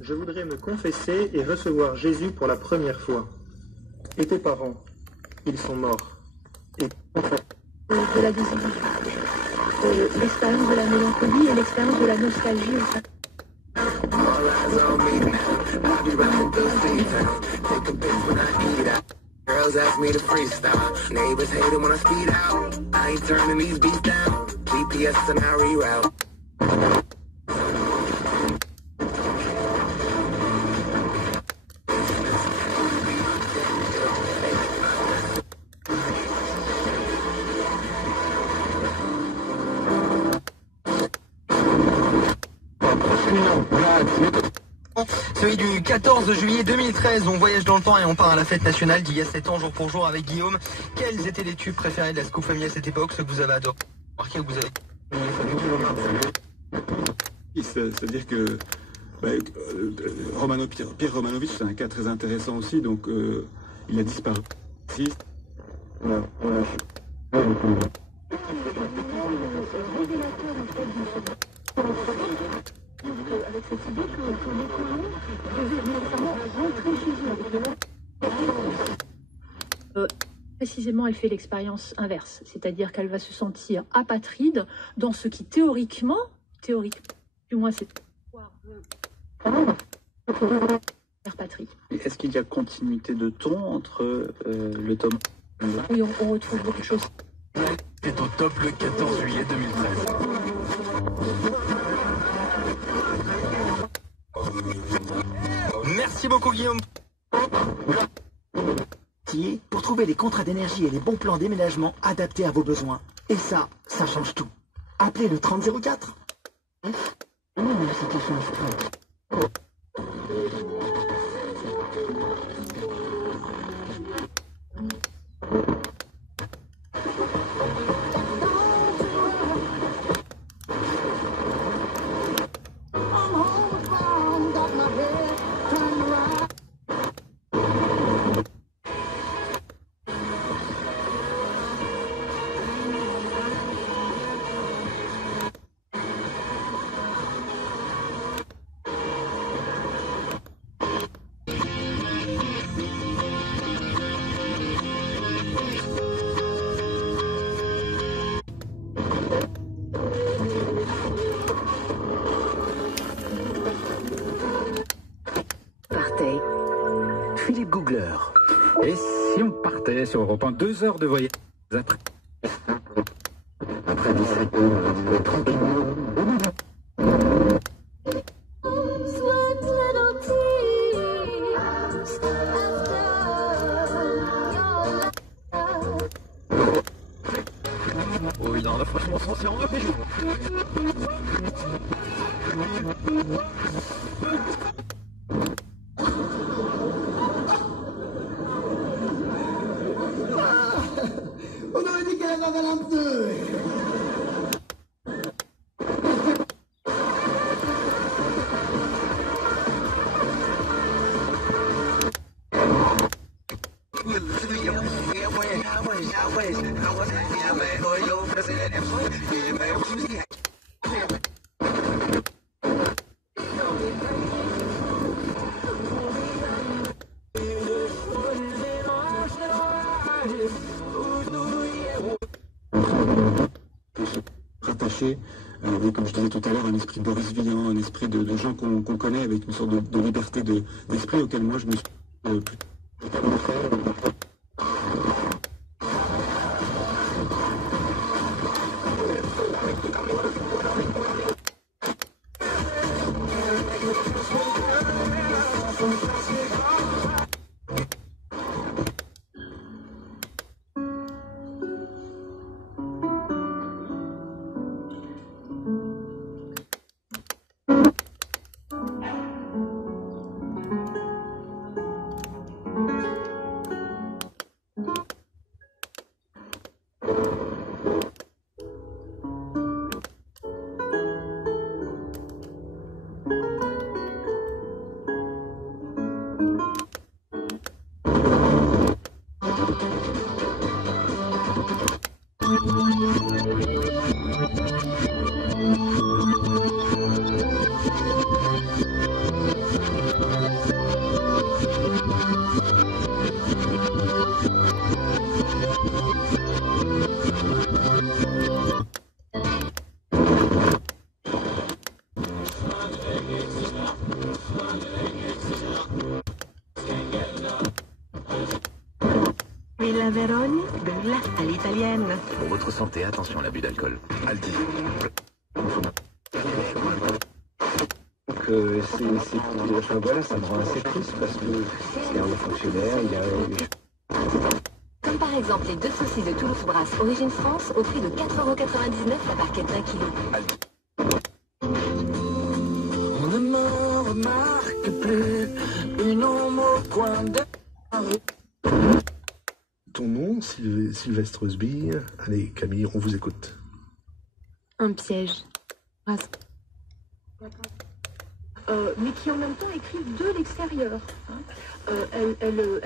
Je voudrais me confesser et recevoir Jésus pour la première fois. Et tes parents, ils sont morts. Et de la désillusion, l'expérience de la mélancolie et l'expérience de la nostalgie aussi. Girls ask me to freestyle. Neighbors hate it when I speed out. I ain't turning these beats down. GPS and I reroute. Celui du 14 juillet 2013, on voyage dans le temps et on part à la fête nationale d'il y a 7 ans, jour pour jour, avec Guillaume. Quels étaient les tubes préférés de la Scoop Family à cette époque, ceux que vous avez adoré, remarqué, que vous avez... C'est-à-dire que Pierre Romanovitch, c'est un cas très intéressant aussi, donc il a disparu. Avec cette idée que les colons devaient nécessairement rentrer chez eux. Précisément, elle fait l'expérience inverse, c'est-à-dire qu'elle va se sentir apatride dans ce qui théoriquement, du moins c'est patrie. Est-ce qu'il y a continuité de ton entre le tome? Oui, on retrouve beaucoup de choses. C'est au top le 14 juillet 2013. Merci beaucoup Guillaume. Pour trouver les contrats d'énergie et les bons plans d'aménagement adaptés à vos besoins. Et ça change tout. Appelez le 3004. Philippe Googler. Et si on partait sur Europe 1, 2 heures de voyage après 17 heures, tranquillement. Oui, non, là, franchement, c'est en deux jours. On aurait dit qu'elle avait un peu. Rattaché, comme je disais tout à l'heure, un esprit Boris Vian, un esprit de gens qu'on connaît avec une sorte de liberté d'esprit auquel moi je me suis la Vérone, bulle à l'italienne. Pour votre santé, attention à l'abus d'alcool. Aldi. Voilà, ça me rend assez triste parce que c'est un haut fonctionnaire, il a... Comme par exemple les 2 saucisses de Toulouse Brasse Origine France au prix de 4,99 € la barquette d'1 kilo. On ne me remarque plus, une ombre au coin de... Ton nom, Sylvestre Sbille. Allez, Camille, on vous écoute. Un piège. Mais qui en même temps écrit de l'extérieur. Hein. Elle est...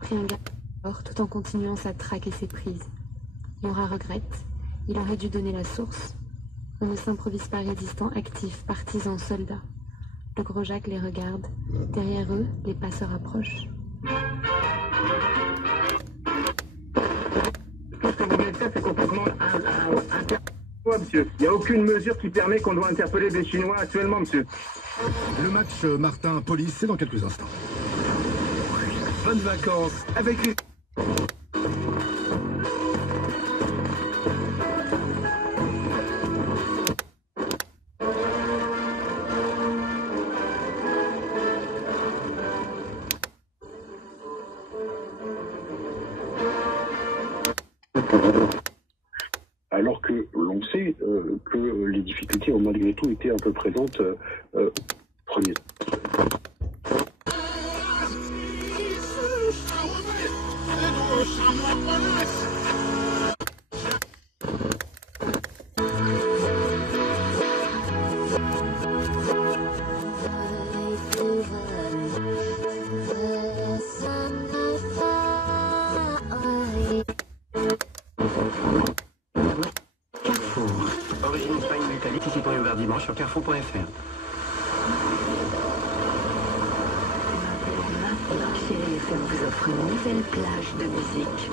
Pris un gars mort tout en continuant sa traque et ses prises. Nora regrette, il aurait dû donner la source. On ne s'improvise pas résistant, actif, partisan, soldat. Le gros Jacques les regarde. Derrière eux, les pas se rapprochent. Ce que vous venez de faire, c'est complètement monsieur. Il n'y a aucune mesure qui permet qu'on doit interpeller des Chinois actuellement, monsieur. Le match Martin-Police, c'est dans quelques instants. Bonnes vacances avec les... Alors que l'on sait que les difficultés ont malgré tout été un peu présentes premier. Origine Espagne d'Italie, ici pour ouvert dimanche sur carrefour.fr. CFM vous offre une nouvelle plage de musique.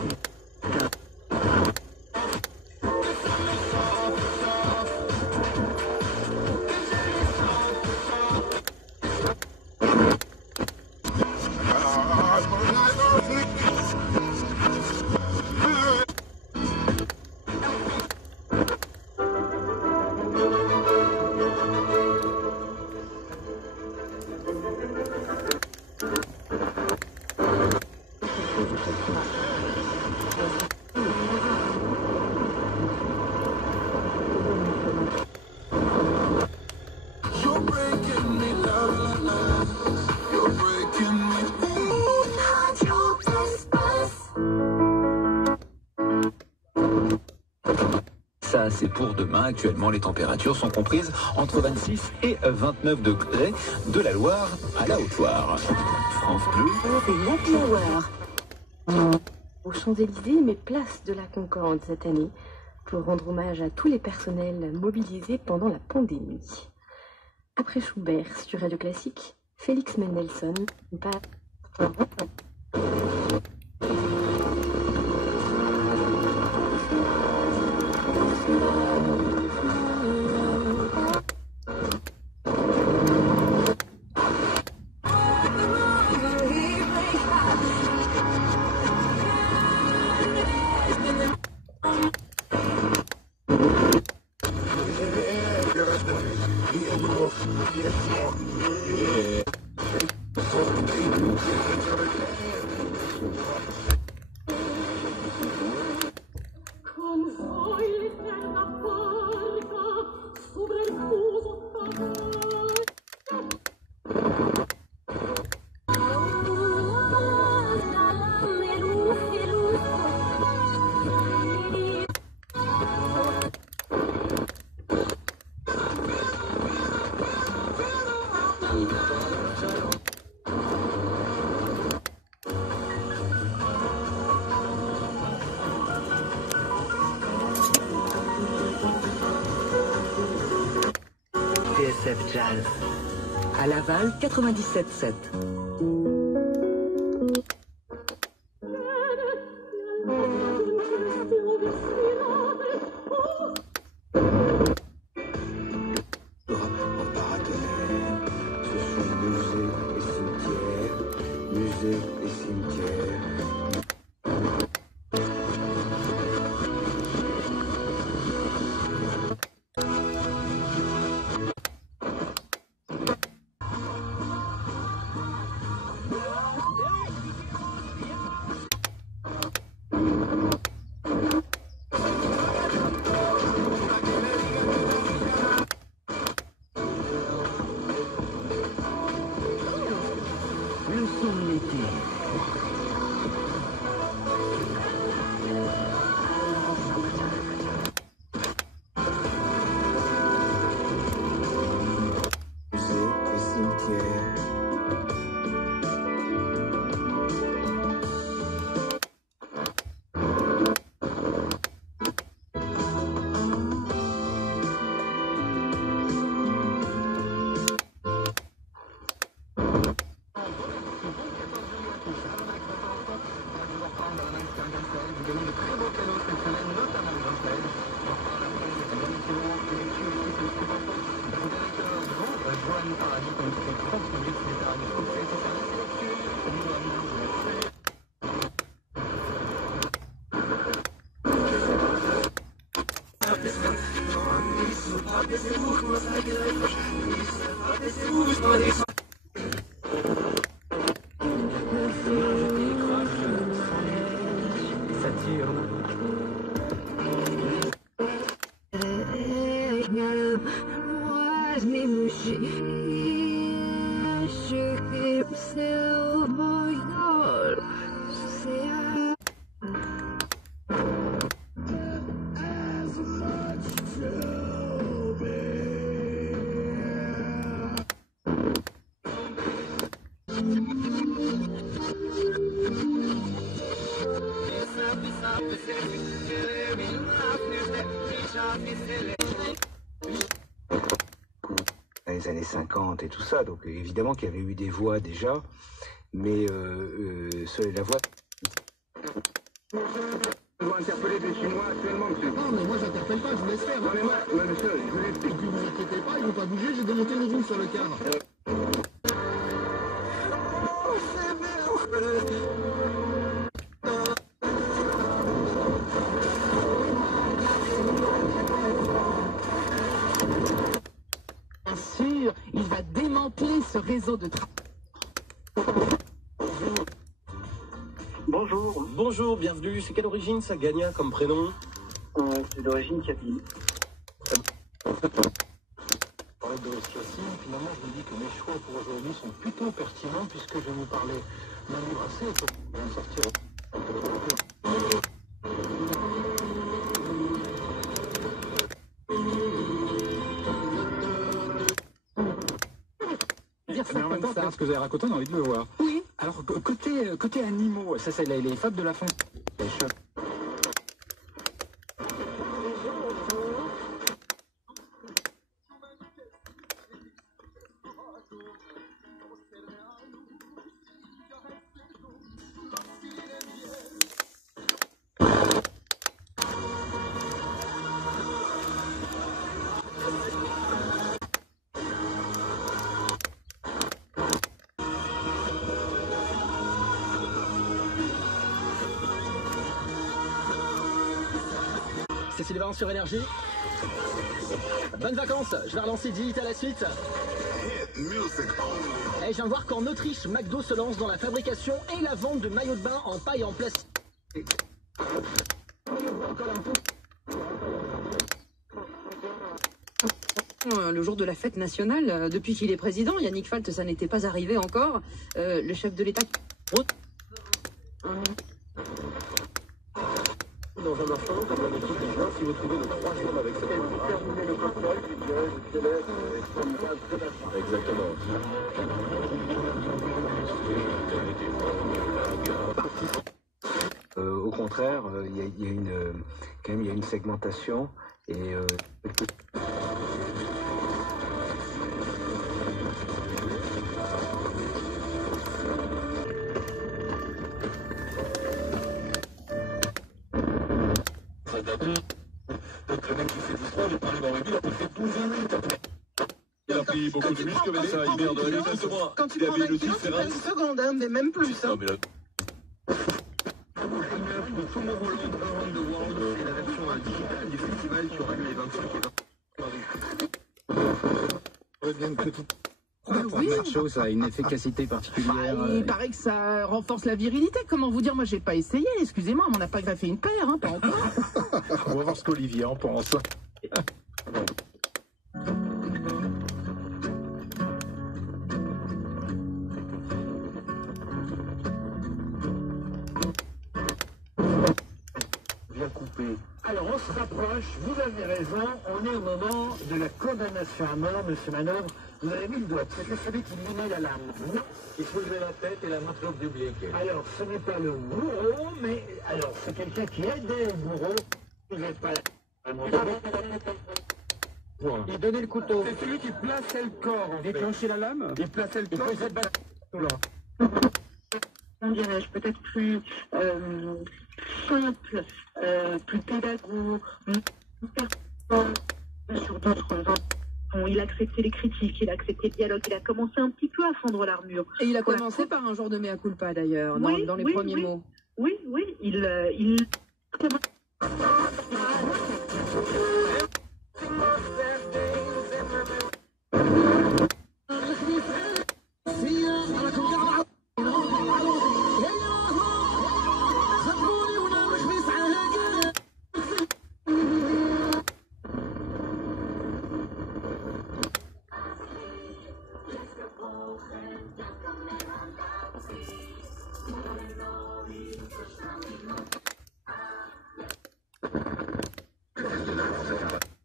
Ça, c'est pour demain. Actuellement, les températures sont comprises entre 26 et 29 degrés de la Loire à la Haute-Loire. France Bleu. C'est l'Happy Hour. Aux Champs-Élysées, mais place de la Concorde cette année, pour rendre hommage à tous les personnels mobilisés pendant la pandémie. Après Schubert sur Radio Classique, Félix Mendelssohn, Jazz. À Laval, 97.7. Les années 50 et tout ça, donc évidemment qu'il y avait eu des voix déjà, mais la voix... On doit interpeller des Chinois actuellement, monsieur. Non, mais moi j'interpelle pas, je vous laisse faire. Non, mais moi, monsieur, je vous l'explique. Et puis vous inquiétez pas, ils vont pas bouger, j'ai démonté une roue sur le cadre. Bien sûr, il va démanteler ce réseau de Bonjour. Bonjour, bienvenue. C'est quelle origine ça, Gagna, comme prénom? C'est d'origine kabyle. Parler de Cassine, finalement, je me dis que mes choix pour aujourd'hui sont plutôt pertinents puisque je vais vous parler d'un livre assez étonnant qui vient de sortir. Mais en même temps, ce que vous avez raconté, on a envie de le voir. Oui. Alors, côté animaux, ça c'est les fables de La Fontaine. C'est Sylvain sur Énergie. Bonnes vacances, je vais relancer Delete à la suite. Et je viens de voir qu'en Autriche, McDo se lance dans la fabrication et la vente de maillots de bain en paille et en plastique. Le jour de la fête nationale, depuis qu'il est président, Yannick Falt, ça n'était pas arrivé encore. Le chef de l'État... Dans un marchand, comme la méthode des gens, si vous trouvez le 3 jours avec cette terminer le cocktail, du jazz, du céleste, exactement. Au contraire, il y a une segmentation et Donc le mec qui fait du sport, il parle dans le il a fait 12 minutes. Il a pris beaucoup de muscles, mais ça, il merde. Quand tu prends 20 kilos, c'est pas une seconde, hein, mais même plus. Hein. Non, mais là... Tomorrowland Around the World, c'est la version digitale du festival qui aura lieu les 25 et 26. Bien une petite... Oui. Macho, ça a une efficacité particulière. Il paraît que ça renforce la virilité. Comment vous dire, moi j'ai pas essayé, excusez-moi, on n'a pas greffé une paire, hein, pas encore. On va voir ce qu'Olivier en pense. Bien coupé. Alors on se rapproche, vous avez raison, on est au moment de la condamnation à mort, monsieur Manœuvre. Vous avez mis le doigt, c'était celui qui limait la lame. Non. Il soulevait la tête et la montre au public. Alors ce n'est pas le bourreau, mais alors c'est quelqu'un qui aidait le bourreau. Vous n'êtes pas là. Il donnait le couteau. C'est celui qui plaçait le corps. En fait. Déclencher la lame. Il plaçait le corps. Comment dirais-je, peut-être plus simple, plus pédagogue, sur d'autres. Il a accepté les critiques, il a accepté le dialogue, il a commencé un petit peu à fondre l'armure. Et il a commencé par un genre de mea culpa d'ailleurs, oui, dans les premiers mots. Oui, il...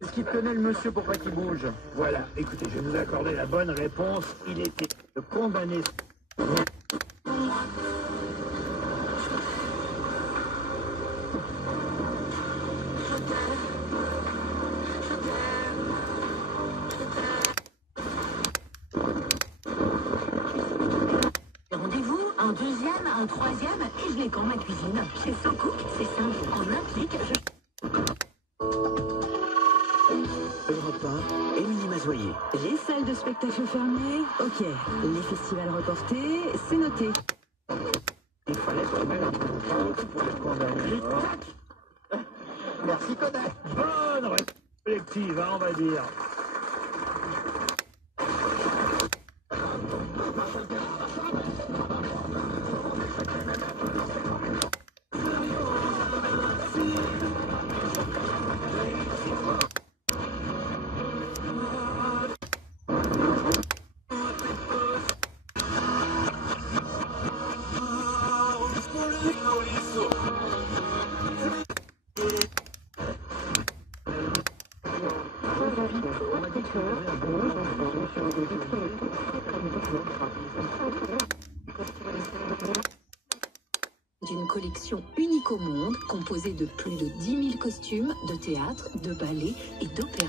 Est-ce qu'il connaît le monsieur pour pas qu'il bouge? Voilà, écoutez, je vais vous accorder la bonne réponse. Il était condamné. Rendez-vous, un deuxième, un troisième, et je l'ai quand ma cuisine. C'est sans cook, c'est simple. En un clic, Europe 1, Émilie Mazoyer. Les salles de spectacle fermées, ok. Les festivals reportés, c'est noté. Il fallait quand même un peu pour les condamner. Merci Kodak. Bonne réponse collective, hein, on va dire. D'une collection unique au monde, composée de plus de 10 000 costumes de théâtre, de ballet et d'opéra.